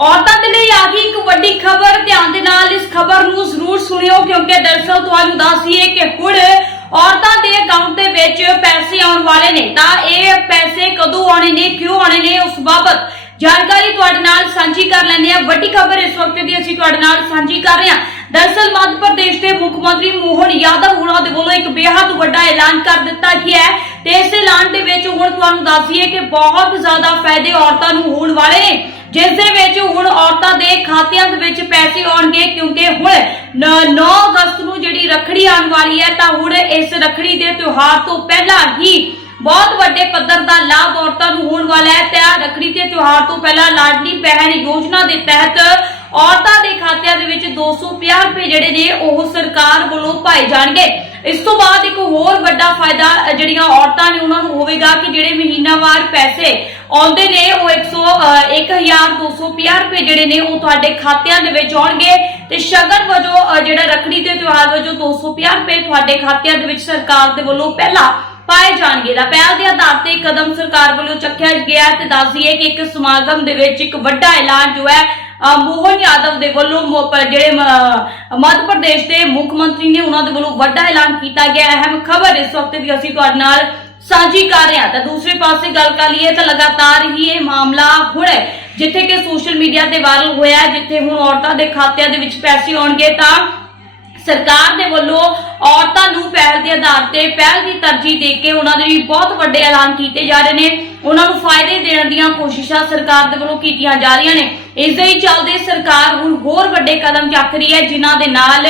ਔਰਤਾਂ ਦੇ ਲਈ ਆ ਗਈ ਇੱਕ ਵੱਡੀ ਖਬਰ। ਧਿਆਨ ਦੇ ਨਾਲ ਇਸ ਖਬਰ ਨੂੰ ਜ਼ਰੂਰ ਸੁਣਿਓ, ਕਿਉਂਕਿ ਦਰਅਸਲ ਤੁਹਾਨੂੰ ਦੱਸੀਏ ਕਿ ਹੁਣ ਔਰਤਾਂ ਦੇ ਅਕਾਊਂਟ ਦੇ ਵਿੱਚ ਪੈਸੇ ਆਉਣ ਵਾਲੇ ਨੇ। ਤਾਂ ਇਹ ਪੈਸੇ ਕਦੋਂ ਆਉਣੇ ਨੇ, ਕਿਉਂ ਆਉਣੇ ਨੇ, ਉਸ ਬਾਬਤ ਜਾਣਕਾਰੀ ਤੁਹਾਡੇ ਨਾਲ ਸਾਂਝੀ ਕਰ ਲੈਂਦੇ ਹਾਂ। ਵੱਡੀ ਖਬਰ ਇਸ ਵਕਤ ਦੀ ਅਸੀਂ ਤੁਹਾਡੇ ਨਾਲ ਸਾਂਝੀ ਕਰ ਰਹੇ ਹਾਂ। ਦਰਅਸਲ ਮੱਧ ਪ੍ਰਦੇਸ਼ ਦੇ ਮੁੱਖ ਮੰਤਰੀ ਮੋਹਨ ਯਾਦਵ ਉਹਨਾਂ ਦੇ ਵੱਲੋਂ ਇੱਕ ਬੇਹੱਦ ਵੱਡਾ ਐਲਾਨ ਕਰ ਦਿੱਤਾ ਗਿਆ ਹੈ। ਤੇ ਇਸ ਐਲਾਨ ਦੇ ਵਿੱਚ ਹੁਣ ਤੁਹਾਨੂੰ ਦੱਸੀਏ ਕਿ ਬਹੁਤ ਜ਼ਿਆਦਾ ਫਾਇਦੇ ਔਰਤਾਂ ਨੂੰ ਹੋਣ ਵਾਲੇ ਨੇ। ਜਿਸ ਦੇ ਵਿੱਚ ਹੁਣ ਔਰਤਾਂ ਦੇ ਖਾਤਿਆਂ ਦੇ ਵਿੱਚ ਪੈਸੇ ਆਉਣਗੇ, ਕਿਉਂਕਿ ਹੁਣ 9 ਅਗਸਤ ਨੂੰ ਜਿਹੜੀ ਰੱਖੜੀ ਆਉਣ ਵਾਲੀ ਹੈ, ਤਾਂ ਹੁਣ ਇਸ ਰੱਖੜੀ ਦੇ ਤਿਉਹਾਰ ਤੋਂ ਪਹਿਲਾਂ ਹੀ ਬਹੁਤ ਵੱਡੇ ਪੱਧਰ ਦਾ ਲਾਭ ਔਰਤਾਂ ਨੂੰ ਹੋਣ ਵਾਲਾ ਹੈ ਤੇ ਆਹ ਰੱਖੜੀ ਦੇ ਤਿਉਹਾਰ ਤੋਂ ਪਹਿਲਾਂ ਲਾਡਲੀ ਬਹਿਨ ਯੋਜਨਾ ਦੇ ਤਹਿਤ ਔਰਤਾਂ ਦੇ ਖਾਤਿਆਂ ਦੇ ਵਿੱਚ 250 ਰੁਪਏ ਜਿਹੜੇ ਨੇ ਉਹ ਸਰਕਾਰ ਵੱਲੋਂ ਪਾਏ ਜਾਣਗੇ। ਇਸ ਤੋਂ ਬਾਅਦ ਇੱਕ ਹੋਰ ਵੱਡਾ ਫਾਇਦਾ ਜਿਹੜੀਆਂ ਔਰਤਾਂ ਨੇ ਉਹਨਾਂ ਨੂੰ ਹੋਵੇਗਾ ਕਿ ਜਿਹੜੇ ਮਹੀਨਾਵਾਰ ਪੈਸੇ ਆਉਂਦੇ ਨੇ, ਉਹ 100 1250 ਰੁਪਏ ਜਿਹੜੇ ਨੇ ਉਹ ਤੁਹਾਡੇ ਖਾਤਿਆਂ ਦੇ ਵਿੱਚ ਆਉਣਗੇ ਤੇ ਸ਼ਗਨ ਵਜੋਂ ਜਿਹੜਾ ਰੱਖੜੀ ਦੇ ਤਿਉਹਾਰ ਵਜੋਂ 250 ਰੁਪਏ ਤੁਹਾਡੇ ਖਾਤਿਆਂ ਦੇ ਵਿੱਚ ਸਰਕਾਰ ਦੇ ਵੱਲੋਂ ਪਹਿਲਾਂ ਪਾਏ ਜਾਣਗੇ। ਦਾ ਪਹਿਲ ਦੇ ਆਧਾਰ ਤੇ ਕਦਮ ਸਰਕਾਰ ਵੱਲੋਂ ਚੱਕਿਆ ਗਿਆ ਤੇ ਦੱਸ ਦਈਏ ਕਿ ਇੱਕ ਸਮਾਗਮ ਦੇ ਵਿੱਚ ਇੱਕ ਵੱਡਾ ਐਲਾਨ ਜੋ ਹੈ ਮੋਹਨ ਯਾਦਵ ਦੇ ਵੱਲੋਂ ਜਿਹੜੇ ਮੱਧ ਪ੍ਰਦੇਸ਼ ਦੇ ਮੁੱਖ ਮੰਤਰੀ ਨੇ ਉਹਨਾਂ ਦੇ ਵੱਲੋਂ ਵੱਡਾ ਐਲਾਨ ਕੀਤਾ ਗਿਆ। ਅਹਿਮ ਖਬਰ ਇਸ ਵਕਤ ਦੀ ਅਸੀਂ ਤੁਹਾਡੇ ਨਾਲ ਸਾਂਝੀ ਕਰ ਰਹੇ ਹਾਂ। ਤਾਂ ਦੂਸਰੇ ਪਾਸੇ ਗੱਲ ਕਰ ਲਈਏ ਤਾਂ ਲਗਾਤਾਰ ਹੀ ਇਹ ਮਾਮਲਾ ਹੁਣ ਜਿੱਥੇ ਕਿ ਸੋਸ਼ਲ ਮੀਡੀਆ ਤੇ ਵਾਇਰਲ ਹੋਇਆ ਜਿੱਥੇ ਹੁਣ ਔਰਤਾਂ ਦੇ ਖਾਤਿਆਂ ਦੇ ਵਿੱਚ ਪੈਸੇ ਆਉਣਗੇ ਤਾਂ ਸਰਕਾਰ ਦੇ ਵੱਲੋਂ ਔਰਤਾਂ ਨੂੰ ਪਹਿਲ ਦੇ ਆਧਾਰ ਤੇ ਪਹਿਲ ਦੀ ਤਰਜੀਹ ਦੇ ਕੇ ਉਹਨਾਂ ਦੇ ਵੀ ਬਹੁਤ ਵੱਡੇ ਐਲਾਨ ਕੀਤੇ ਜਾ ਰਹੇ ਨੇ। ਉਹਨਾਂ ਨੂੰ ਫਾਇਦੇ ਦੇਣ ਦੀਆਂ ਕੋਸ਼ਿਸ਼ਾਂ ਸਰਕਾਰ ਦੇ ਵੱਲੋਂ ਕੀਤੀਆਂ ਜਾ ਰਹੀਆਂ ਨੇ। ਇਸ ਦੇ ਹੀ ਚੱਲਦੇ ਸਰਕਾਰ ਹੁਣ ਹੋਰ ਵੱਡੇ ਕਦਮ ਚੱਕ ਰਹੀ ਹੈ, ਜਿਨ੍ਹਾਂ ਦੇ ਨਾਲ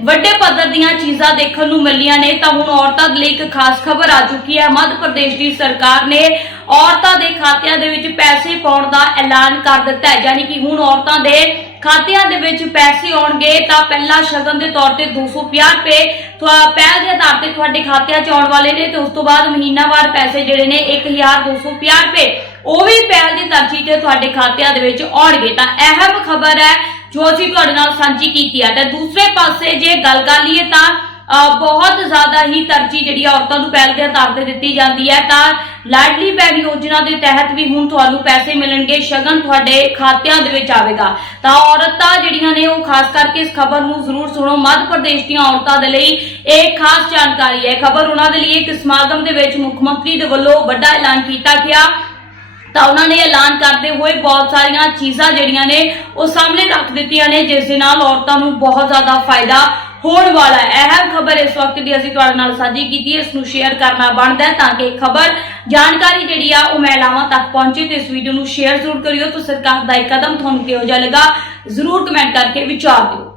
ਵੱਡੇ ਪੱਧਰ ਦੀਆਂ ਚੀਜ਼ਾਂ ਦੇਖਣ ਨੂੰ ਮਿਲੀਆਂ ਨੇ। ਤਾਂ ਹੁਣ ਔਰਤਾਂ ਦੇ ਲਈ ਇੱਕ ਖਾਸ ਖਬਰ ਆ ਚੁੱਕੀ ਹੈ। ਮੱਧ ਪ੍ਰਦੇਸ਼ ਦੀ ਸਰਕਾਰ ਨੇ ਔਰਤਾਂ ਦੇ ਖਾਤਿਆਂ ਦੇ ਵਿੱਚ ਪੈਸੇ ਪਾਉਣ ਦਾ ਐਲਾਨ ਕਰ ਦਿੱਤਾ ਹੈ। ਯਾਨੀ ਕਿ ਹੁਣ ਔਰਤਾਂ ਦੇ ਖਾਤਿਆਂ ਦੇ ਵਿੱਚ ਪੈਸੇ ਆਉਣਗੇ ਤਾਂ ਪਹਿਲਾ ਸ਼ਗਨ ਦੇ ਤੌਰ ਤੇ 250 ਰੁਪਏ ਤੁਹਾ ਪਹਿਲ ਦੇ ਆਧਾਰ ਤੇ ਤੁਹਾਡੇ ਖਾਤਿਆਂ 'ਚ ਆਉਣ ਵਾਲੇ ਨੇ ਤੇ ਉਸ ਤੋਂ ਬਾਅਦ ਮਹੀਨਾਵਾਰ ਪੈਸੇ ਜਿਹੜੇ ਨੇ 1250 ਰੁਪਏ, ਉਹ ਵੀ ਪਹਿਲ ਦੀ ਤਰਜੀਹ ਤੇ ਤੁਹਾਡੇ ਖਾਤਿਆਂ ਦੇ ਵਿੱਚ ਆਉਣਗੇ। ਤਾਂ ਅਹਿਮ ਖਬਰ ਹੈ ਜੋ ਅਸੀਂ ਤੁਹਾਡੇ ਨਾਲ ਸਾਂਝੀ ਕੀਤੀ ਹੈ ਤਾਂ ਦੂਸਰੇ ਪਾਸੇ ਜੇ ਗੱਲ ਕਰ ਲਈਏ ਤਾਂ ਬਹੁਤ ਜ਼ਿਆਦਾ ਹੀ ਤਰਜੀਹ ਜਿਹੜੀ ਆ ਔਰਤਾਂ ਨੂੰ ਪਹਿਲ ਦੇ ਆਧਾਰ ਤੇ ਦਿੱਤੀ ਜਾਂਦੀ ਹੈ। ਤਾਂ ਲਾਡਲੀ ਬਹਿਨ ਯੋਜਨਾ ਦੇ ਤਹਿਤ ਵੀ ਹੁਣ ਤੁਹਾਨੂੰ ਪੈਸੇ ਮਿਲਣਗੇ, ਸ਼ਗਨ ਤੁਹਾਡੇ ਖਾਤਿਆਂ ਦੇ ਵਿੱਚ ਆਵੇਗਾ। ਤਾਂ ਔਰਤਾਂ ਜਿਹੜੀਆਂ ਨੇ ਉਹ ਖਾਸ ਕਰਕੇ ਇਸ ਖਬਰ ਨੂੰ ਜ਼ਰੂਰ ਸੁਣੋ। ਮੱਧ ਪ੍ਰਦੇਸ਼ ਦੀਆਂ ਔਰਤਾਂ ਦੇ ਲਈ ਇਹ ਖਾਸ ਜਾਣਕਾਰੀ ਹੈ। ਖਬਰ ਉਹਨਾਂ ਦੇ ਲਈ ਇੱਕ ਸਮਾਗਮ ਦੇ ਵਿੱਚ ਮੁੱਖ ਮੰਤਰੀ ਦੇ ਵੱਲੋਂ ਵੱਡਾ ਐਲਾਨ ਕੀਤਾ ਗਿਆ। ਤਾਂ ਉਹਨਾਂ ਨੇ ਐਲਾਨ ਕਰਦੇ ਹੋਏ ਬਹੁਤ ਸਾਰੀਆਂ ਚੀਜ਼ਾਂ ਜਿਹੜੀਆਂ ਨੇ ਉਹ ਸਾਹਮਣੇ ਰੱਖ ਦਿੱਤੀਆਂ ਨੇ, ਜਿਸ ਦੇ ਨਾਲ ਔਰਤਾਂ ਨੂੰ ਬਹੁਤ ਜ਼ਿਆਦਾ ਫਾਇਦਾ ਹੋਣ ਵਾਲਾ ਹੈ। ਅਹਿਮ ਖਬਰ ਇਸ ਵਕਤ ਦੀ ਅਸੀਂ ਤੁਹਾਡੇ ਨਾਲ ਸਾਂਝੀ ਕੀਤੀ ਹੈ ਇਸ ਨੂੰ ਸ਼ੇਅਰ ਕਰਨਾ ਬਣਦਾ ਹੈ ਤਾਂ ਕਿ ਇਹ ਖਬਰ ਜਾਣਕਾਰੀ ਜਿਹੜੀ ਆ ਉਹ ਮਹਿਲਾਵਾਂ ਤੱਕ ਪਹੁੰਚੇ ਤੇ ਇਸ ਵੀਡੀਓ ਨੂੰ ਸ਼ੇਅਰ ਜ਼ਰੂਰ ਕਰਿਓ। ਤਾਂ ਸਰਕਾਰ ਦਾ ਇਹ ਕਦਮ ਤੁਹਾਨੂੰ ਕਿਹੋ ਜਿਹਾ ਲੱਗਾ, ਜ਼ਰੂਰ ਕਮੈਂਟ ਕਰਕੇ ਵਿਚਾਰ ਦਿਓ।